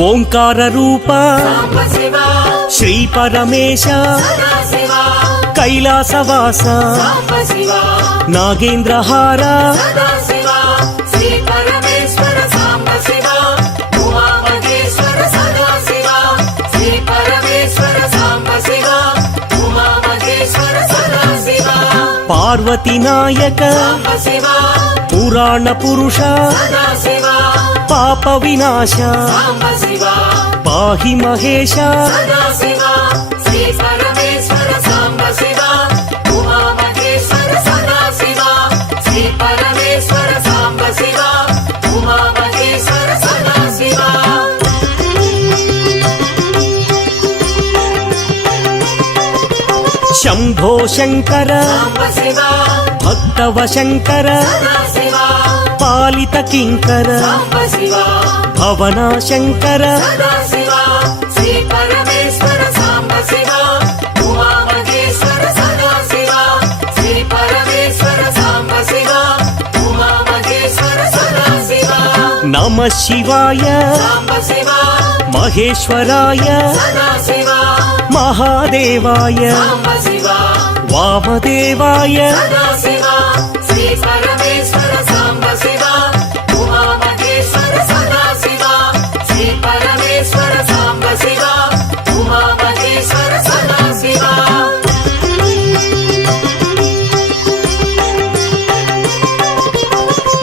ఓంకార రూప శ్రీ పరమేశ కైలాసవాస నాగేంద్రహార పార్వతీ నాయక పురాణ పురుష పాప వినాశ పాహి మహేశ శంభో శంకర భక్తవ శంకర పాలిత కింకర భవనా శంకర నమ శివాయ మహేశ్వరాయ మహాదేవాయ వామదేవాయ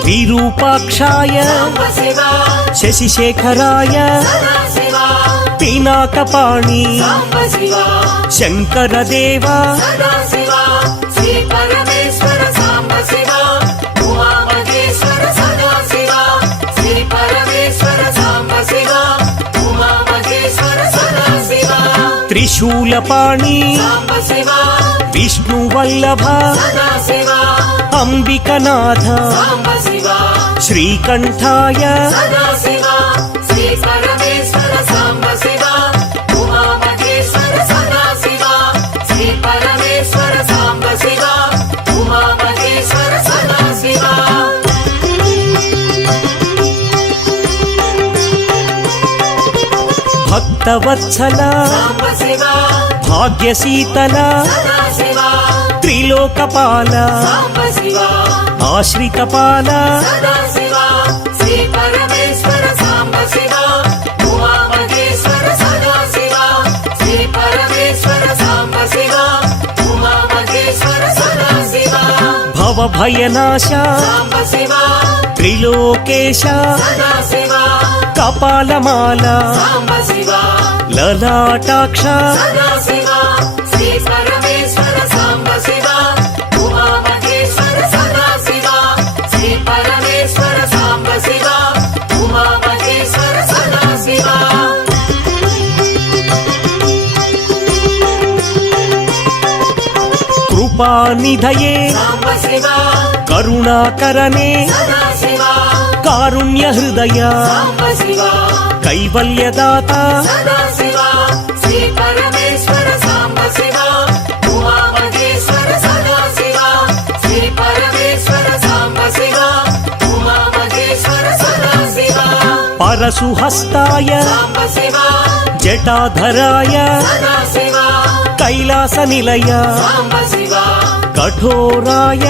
విరూపాక్షాయ శశిశేఖరాయ పినాకపాణి శంకరదేవా త్రిశూలపాణి విష్ణువల్లభ అంబికనాథ శ్రీకంఠాయ భక్తవత్సల భాగ్యశీతల త్రిలోకపాల ఆశ్రితపాల భవభయనాశ త్రిలోకేశ కపాలమాల లలాటాక్ష కృపానిధయే కరుణాకరనే కారుణ్య హృదయ కైవల్యదాత పరశుహస్తాయ జటాధరాయ కైలాస నిలయ కఠోరాయ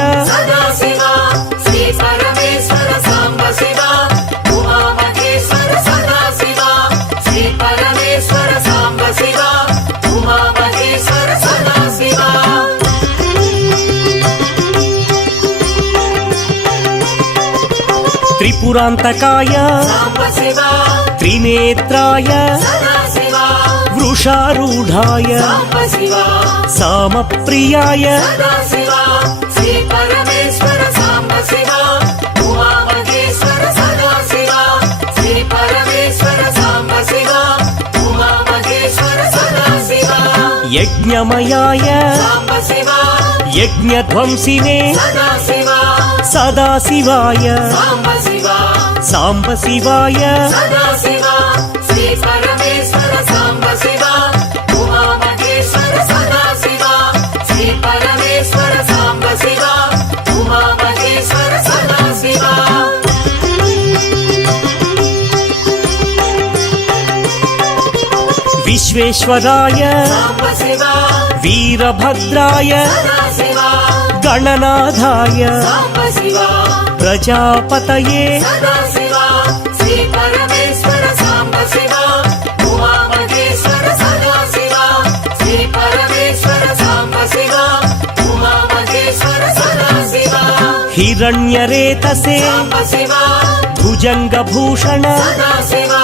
త్రిపురాంతకాయ త్రినేత్రాయ వృషారూఢాయ సామప్రియాయ యజ్ఞమయాయ యజ్ఞధ్వంసినే సదాశివాయ సాంబశివాయ మహేశ్వరాయ సాంబశివా వీరభద్రాయ సదాశివా గణనాథాయ సాంబశివా ప్రజాపతయే సదాశివా శ్రీ పరమేశ్వర సాంబశివా ఉమామహేశ్వర సదాశివా శ్రీ పరమేశ్వర సాంబశివా ఉమామహేశ్వర సదాశివా హిరణ్యరేతసే సాంబశివా భుజంగభూషణ సదాశివా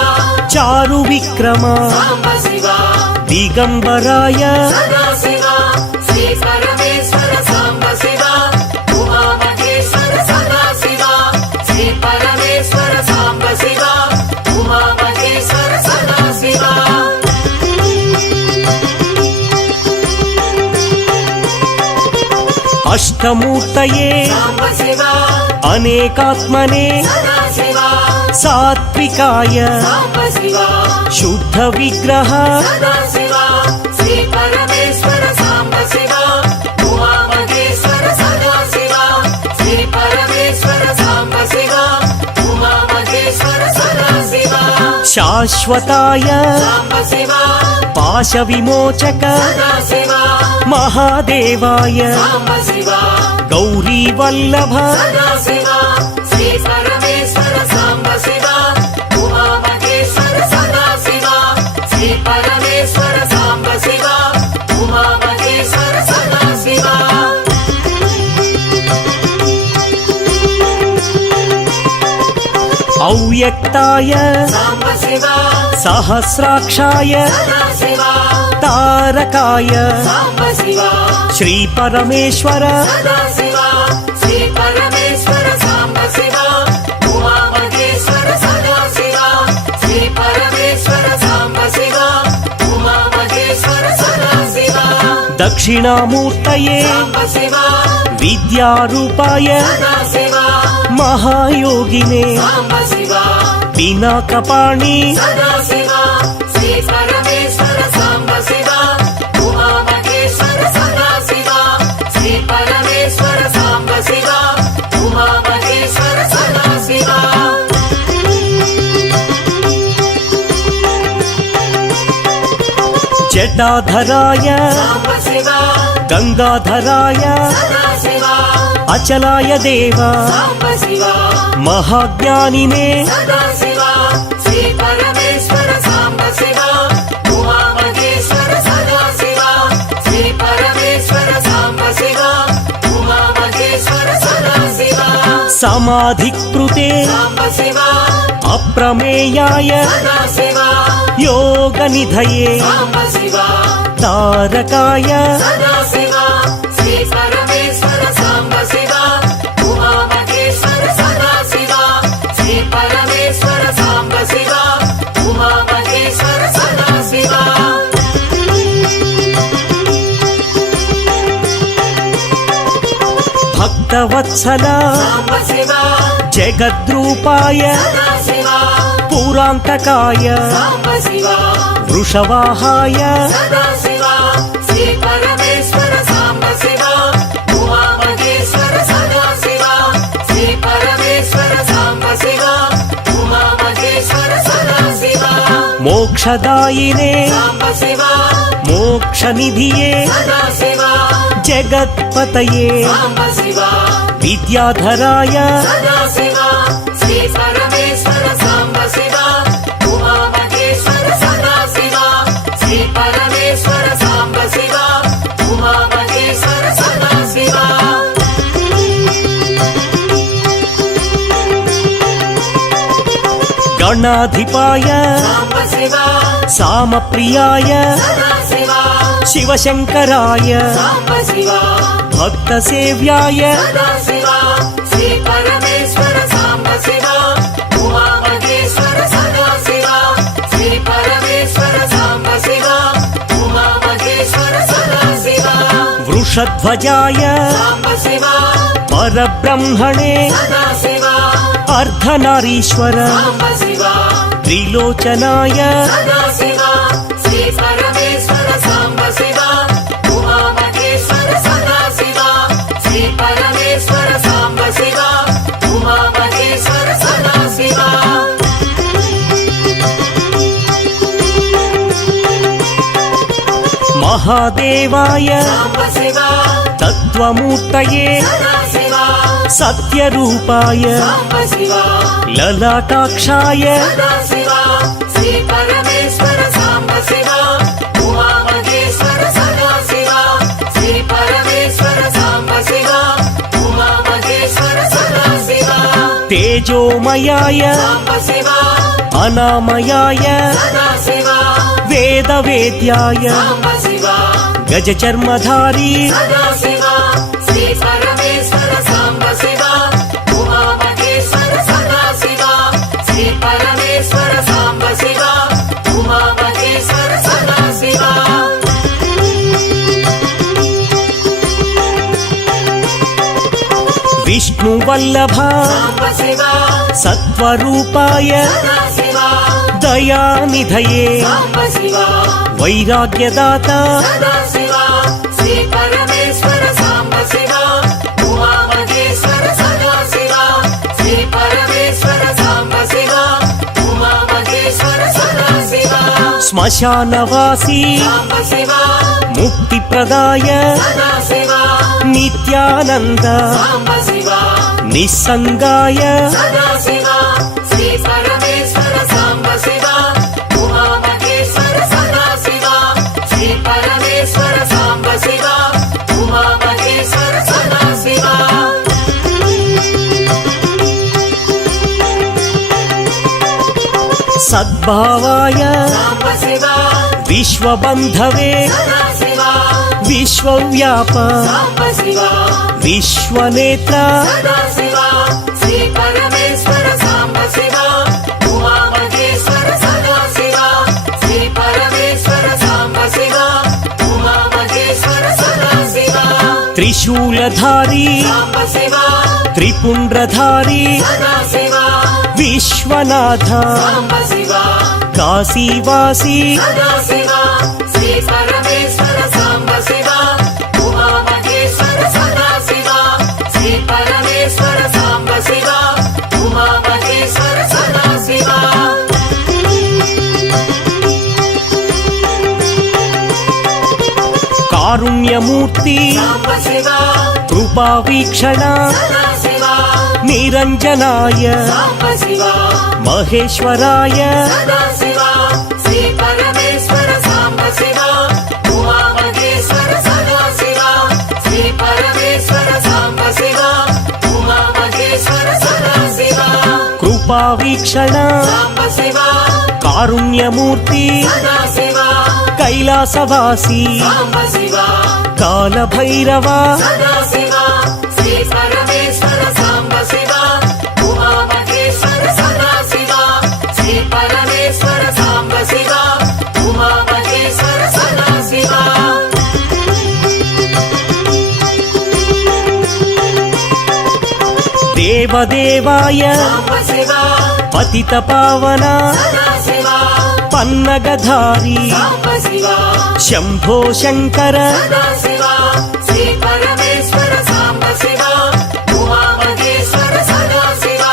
చారు విక్రమ సాంబశివా దిగంబరాయ సదాశివా శ్రీ పరమేశ్వర సాంబశివా ఉమామహేశ్వర సదాశివా శ్రీ పరమేశ్వర సాంబశివా ఉమామహేశ్వర సదాశివా అష్టమూర్తయే సాంబశివా అనేకాత్మనే సదాశివా సాత్వికాయ సాంబశివా శుద్ధ విగ్రహ సదాశివా శ్రీ పరమేశ్వర సాంబశివా ఉమామహేశ్వర సదాశివా శ్రీ పరమేశ్వర సాంబశివా ఉమామహేశ్వర సదాశివా శాశ్వతాయ సాంబశివా పాశ విమోచక సదాశివా మహాదేవాయ సాంబశివా గౌరీ వల్లభ సదాశివా శ్రీ పరమేశ్వర సాంబశివా ఉమామహేశ్వర సదాశివా శ్రీ పరమేశ్వర సాంబశివా ఉమామహేశ్వర సదాశివా అవ్యక్తాయ సాంబశివా సహస్రాక్షాయ సదాశివా తారకాయ సాంబశివా శ్రీ పరమేశ్వర సదాశివా శ్రీ పరమేశ్వర సాంబశివా ఉమామహేశ్వర సదాశివా శ్రీ పరమేశ్వర సాంబశివా ఉమామహేశ్వర సదాశివా దక్షిణామూర్తయే సాంబశివా విద్యారూపాయ సదాశివా మహాయోగినే సాంబశివా పినాకపాణి సదాశివా శ్రీ పరమేశ్వర సాంబశివా ఉమామహేశ్వర సదాశివా శ్రీ పరమేశ్వర సాంబశివా ఉమామహేశ్వర సదాశివా జటాధరాయ సాంబశివా గంగాధరాయ సదాశివా అచలాయ దేవ సాంబశివా మహాజ్ఞానినే సదాశివా శ్రీ పరమేశ్వర సాంబశివా ఉమామహేశ్వర సదాశివా శ్రీ పరమేశ్వర సాంబశివా ఉమామహేశ్వర సదాశివా సమాధికృతే సాంబశివా అప్రమేయాయ సదాశివా యోగనిధయే సాంబశివా తారకాయ సదాశివా శ్రీ పరమేశ్వర సాంబశివా ఉమామహేశ్వర సదాశివా శ్రీ పరమేశ్వర సాంబశివా ఉమామహేశ్వర సదాశివా భక్తవత్సల సాంబశివా జగద్రూపాయ సదాశివా పురాంతకాయ సాంబశివా వృషవాహాయ సదాశివా శ్రీ పరమేశ్వర సాంబశివా ఉమామహేశ్వర సదాశివా శ్రీ పరమేశ్వర సాంబశివా ఉమామహేశ్వర సదాశివా మోక్షదాయినే సాంబశివా మోక్షనిధియే సదాశివా జగత్పతయే సాంబశివా విద్యాధరాయ సదాశివా శ్రీ పరమేశ్వర సాంబశివా ఉమామహేశ్వర సదాశివా శ్రీ పరమేశ్వర సాంబశివా ఉమామహేశ్వర సదాశివా గణాధిపాయ సాంబశివా సామప్రియాయ సదాశివా శివశంకరాయ సాంబశివా భక్తసేవ్యాయ సదాశివా శ్రీ పరమేశ్వర సాంబశివా ఉమామహేశ్వర సదాశివా శ్రీ పరమేశ్వర సాంబశివా ఉమామహేశ్వర సదాశివా వృషధ్వజాయ సాంబశివా పరబ్రహ్మణే సదాశివా అర్ధనారీశ్వర సాంబశివా త్రిలోచనాయ సదాశివా శ్రీ పరమేశ్వర సాంబశివా ఉమామహేశ్వర సదాశివా శ్రీ పరమేశ్వర సాంబశివా ఉమామహేశ్వర సదాశివా మహాదేవాయ సాంబ శివ తత్వమూర్తయే సదా శివ సత్యరూపాయ సాంబ శివ లలాటాక్షాయ సదా శివ శ్రీ పరమేశ్వర సాంబ శివ ఉమా మహేశ్వర సదా శివ శ్రీ పరమేశ్వర సాంబ శివ ఉమా మహేశ్వర సదా శివ తేజోమయాయ సాంబ శివ అనామయాయ సదా శివ వేదవేద్యాయ సాంబ శివ గజచర్మధారీ సదా శివ శ్రీ పరమేశ్వర సాంబ శివ ఉమా మహేశ్వర సదా శివ శ్రీ పరమేశ్వర సాంబ శివ ఉమా మహేశ్వర సదా శివ విష్ణువల్లభ సాంబ శివ సత్వరూపాయ సదా శివ దయానిధయే సాంబ శివ వైరాగ్యదాత సదా శివ శ్రీ పరమేశ్వర సాంబ శివ ఉమా మహేశ్వర సదా శివ శ్రీ పరమేశ్వర సాంబ శివ ఉమా మహేశ్వర సదా శివ శ్మశానవాసి సాంబ శివ ముక్తిప్రదాయ సదా శివ నిత్యానంద సాంబ శివ నిస్సంగాయ సదా శివ శ్రీ పరమేశ్వర సాంబ శివ ఉమా మహేశ్వర సదా శివ శ్రీ పరమేశ్వర సాంబ శివ ఉమా మహేశ్వర సదా శివ సద్భావాయ సాంబ శివ విశ్వబంధవే సదా శివ విశ్వవ్యాప సాంబ శివ విశ్వనేత్ర సదా శివ శ్రీ పరమేశ్వర సాంబ శివ ఉమా మహేశ్వర సదా శివ శ్రీ పరమేశ్వర సాంబ శివ ఉమా మహేశ్వర సదా శివ త్రిశూలధారీ సాంబ శివ త్రిపుండ్రధారీ సదా శివ విశ్వనాథ సాంబ శివ కాశీవాసి సదా శివ శ్రీ పరమేశ్వర సాంబ శివ ఉమా మహేశ్వర సదా శివ శ్రీ పరమేశ్వర సాంబ శివ ఉమా మహేశ్వర సదా శివ కారుణ్యమూర్తి సాంబ శివ కృపావీక్షణ సదా శివ నిరంజనాయ సాంబ శివ మహేశ్వరాయ సదా శివ శ్రీ పరమేశ్వర సాంబ శివ ఉమా మహేశ్వర సదా శివ శ్రీ పరమేశ్వర సాంబ శివ ఉమా మహేశ్వర సదా శివ కృపావీక్షణ సాంబ శివ కారుణ్యమూర్తి సదా శివ కైలాసవాసి సాంబ శివ కాలభైరవ సదా శివ శ్రీ పరమేశ్వర సాంబ శివ ఉమా మహేశ్వర సదా శివ శ్రీ పరమేశ్వర సాంబ శివ ఉమా మహేశ్వర సదా శివ దేవదేవాయ సాంబ శివ పతిత పావన సదా శివ పన్నగధారి సాంబ శివ శంభో శంకర సదా శివ శ్రీ పరమేశ్వర సాంబ శివ ఉమా మహేశ్వర సదా శివ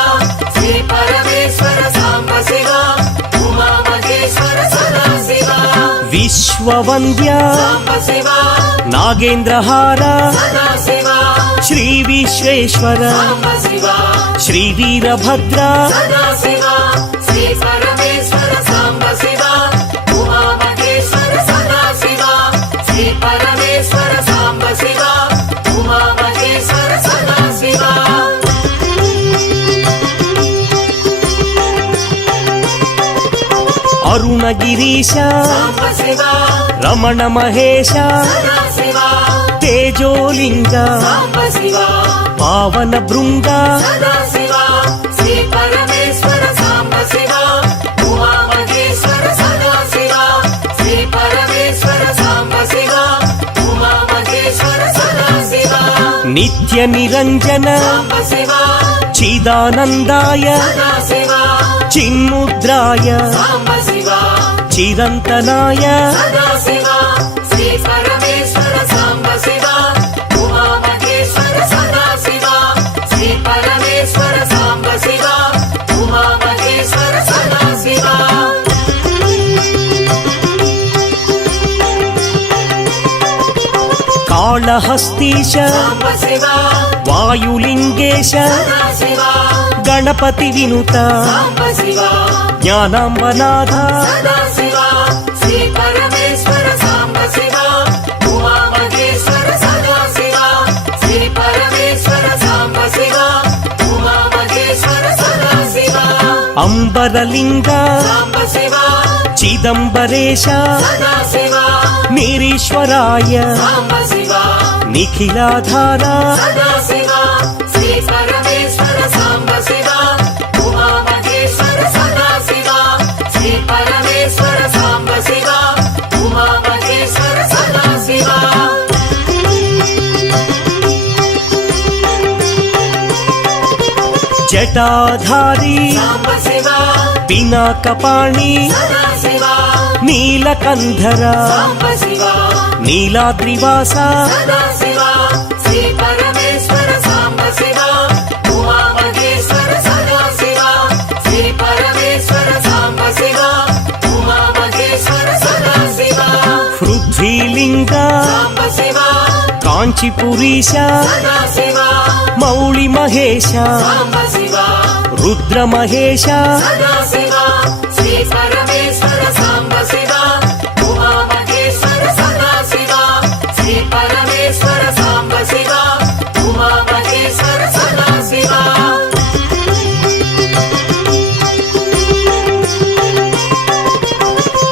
శ్రీ పరమేశ్వర సాంబ శివ ఉమా మహేశ్వర సదా శివ విశ్వవంద్య సాంబ శివ నాగేంద్రహార సదా శివ శ్రీ విశ్వేశ్వర సాంబ శివ శ్రీ వీరభద్ర సదా శివ శ్రీ పరమేశ్వర సాంబ శివ ఉమా మహేశ్వర సదా శివ శ్రీ పరమేశ్వర సాంబ శివ ఉమా మహేశ్వర సదా శివ అరుణగిరీశ సాంబ శివ రమణ మహేశ సదా శివ తేజోలింగ సాంబ శివ పావన బృంగ సదా శివ శ్రీ పరమేశ్వర సాంబ శివ ఉమా మహేశ్వర సదా శివ శ్రీ పరమేశ్వర సాంబ శివ ఉమా మహేశ్వర సదా శివ నిత్య నిరంజన సాంబ శివ చిదానందాయ సదా శివ చిన్ముద్రాయ సాంబ శివ చిరంతనాయ సదా శివ శ్రీ పరమేశ్వర సాంబ శివ ఉమా మహేశ్వర సదా శివ శ్రీ పరమేశ్వర సాంబ శివ ఉమా మహేశ్వర సదా శివ కాళహస్తీశ సాంబ శివ వాయులింగేశ సదా శివ గణపతి వినుత సాంబ శివ జ్ఞానాంబనాథ సదా శివ శ్రీ పరమేశ్వర సాంబ శివ ఉమా మహేశ్వర సదా శివ శ్రీ పరమేశ్వర సాంబ శివ ఉమా మహేశ్వర సదా శివ అంబరలింగ సాంబ శివ చిదంబరేశ సదా శివ నిరీశ్వరాయ సాంబ శివ నిఖిలాధార సదా శివ శ్రీ పరమేశ్వర సాంబ శివ ఉమా మహేశ్వర సదా శివ శ్రీ పరమేశ్వర సాంబ శివ ఉమా మహేశ్వర సదా శివ జటాధారి సాంబ శివ పినాకపాణి సదా శివ నీలకంధర సాంబ శివ నీలాద్రివాస సదా శివ శ్రీ పరమేశ్వర సాంబ శివ ఉమా మహేశ్వర సదా శివ శ్రీ పరమేశ్వర సాంబ శివ ఉమా మహేశ్వర సదా శివ పృథ్వీలింగ సాంబ శివ కాంచీపురీశ సదా శివ మౌళి మహేశ సాంబ శివ రుద్ర మహేశ సదా శివ శ్రీ పరమేశ్వర సాంబ శివ ఉమా మహేశ్వర సదా శివ శ్రీ పరమేశ్వర సాంబ శివ ఉమా మహేశ్వర సదా శివ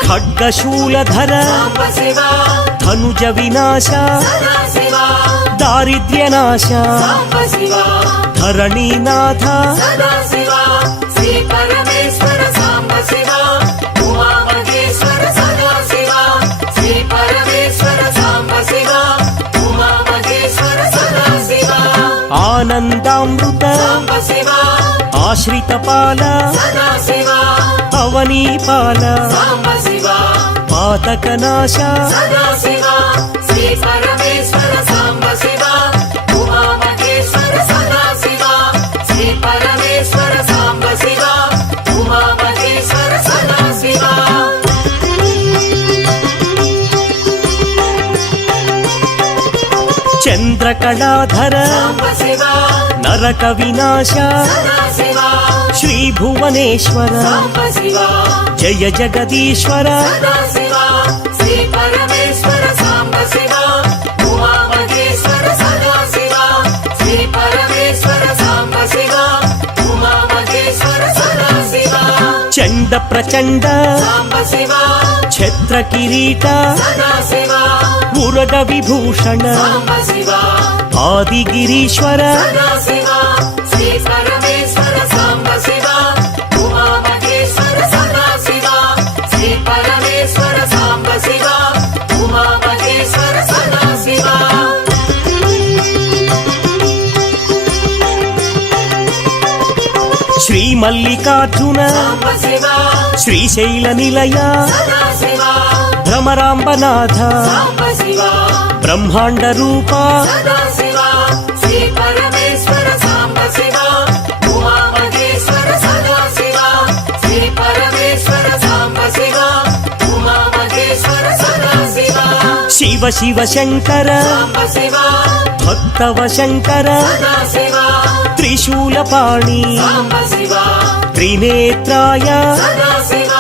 ఖడ్గశూలధర సాంబ శివ ధనుజ వినాశ సదా శివ దారిద్ర్యనాశ సాంబ శివ ధరణీనాథ సదా శివ శ్రీ పరమేశ్వర సాంబ శివ ఉమా మహేశ్వర సదా శివ శ్రీ పరమేశ్వర సాంబ శివ ఉమా మహేశ్వర సదా శివ ఆనందామృత సాంబ శివ ఆశ్రితపాల సదా శివ అవనీపాల సాంబ శివ పాతకనాశ సదా శివ శ్రీ పరమేశ్వర సాంబ శివ ఉమా మహేశ్వర సదా శివ శ్రీ పరమేశ్వర సాంబ శివ ఉమా మహేశ్వర సదా శివ చంద్రకళాధర సాంబ శివ నరక వినాశ సదా శివ శ్రీ భువనేశ్వర సాంబ శివ జయ జగదీశ్వర సదా శివ శ్రీ పరమేశ్వర సాంబ శివ ఉమా మహేశ్వర సదా శివ శ్రీ పరమేశ్వర సాంబ శివ ఉమా మహేశ్వర సదా శివ చండ ప్రచండ సాంబ శివ ఛత్ర కిరీట సదా శివ ఉరగ విభూషణ సాంబ శివ ఆదిగిరీశ్వర సదా శివ శ్రీ పరమేశ్వర సాంబ శివ ఉమా మహేశ్వర సదా శివ శ్రీ పరమేశ్వర సాంబ శివ ఉమా మహేశ్వర సదా శివ శ్రీ మల్లికార్జున సాంబ శివ శ్రీశైల నిలయ సదా శివ భ్రమరాంబనాథ సాంబ శివ బ్రహ్మాండ రూప సదా శివ శ్రీ పరమేశ్వర సాంబ శివ ఉమా మహేశ్వర సదా శివ శ్రీ పరమేశ్వర సాంబ శివ ఉమా మహేశ్వర సదా శివ శివ శివ శంకర సాంబ శివ భక్తవ శంకర సదా శివ త్రిశూలపాణి సాంబ శివ త్రినేత్రాయ సదా శివ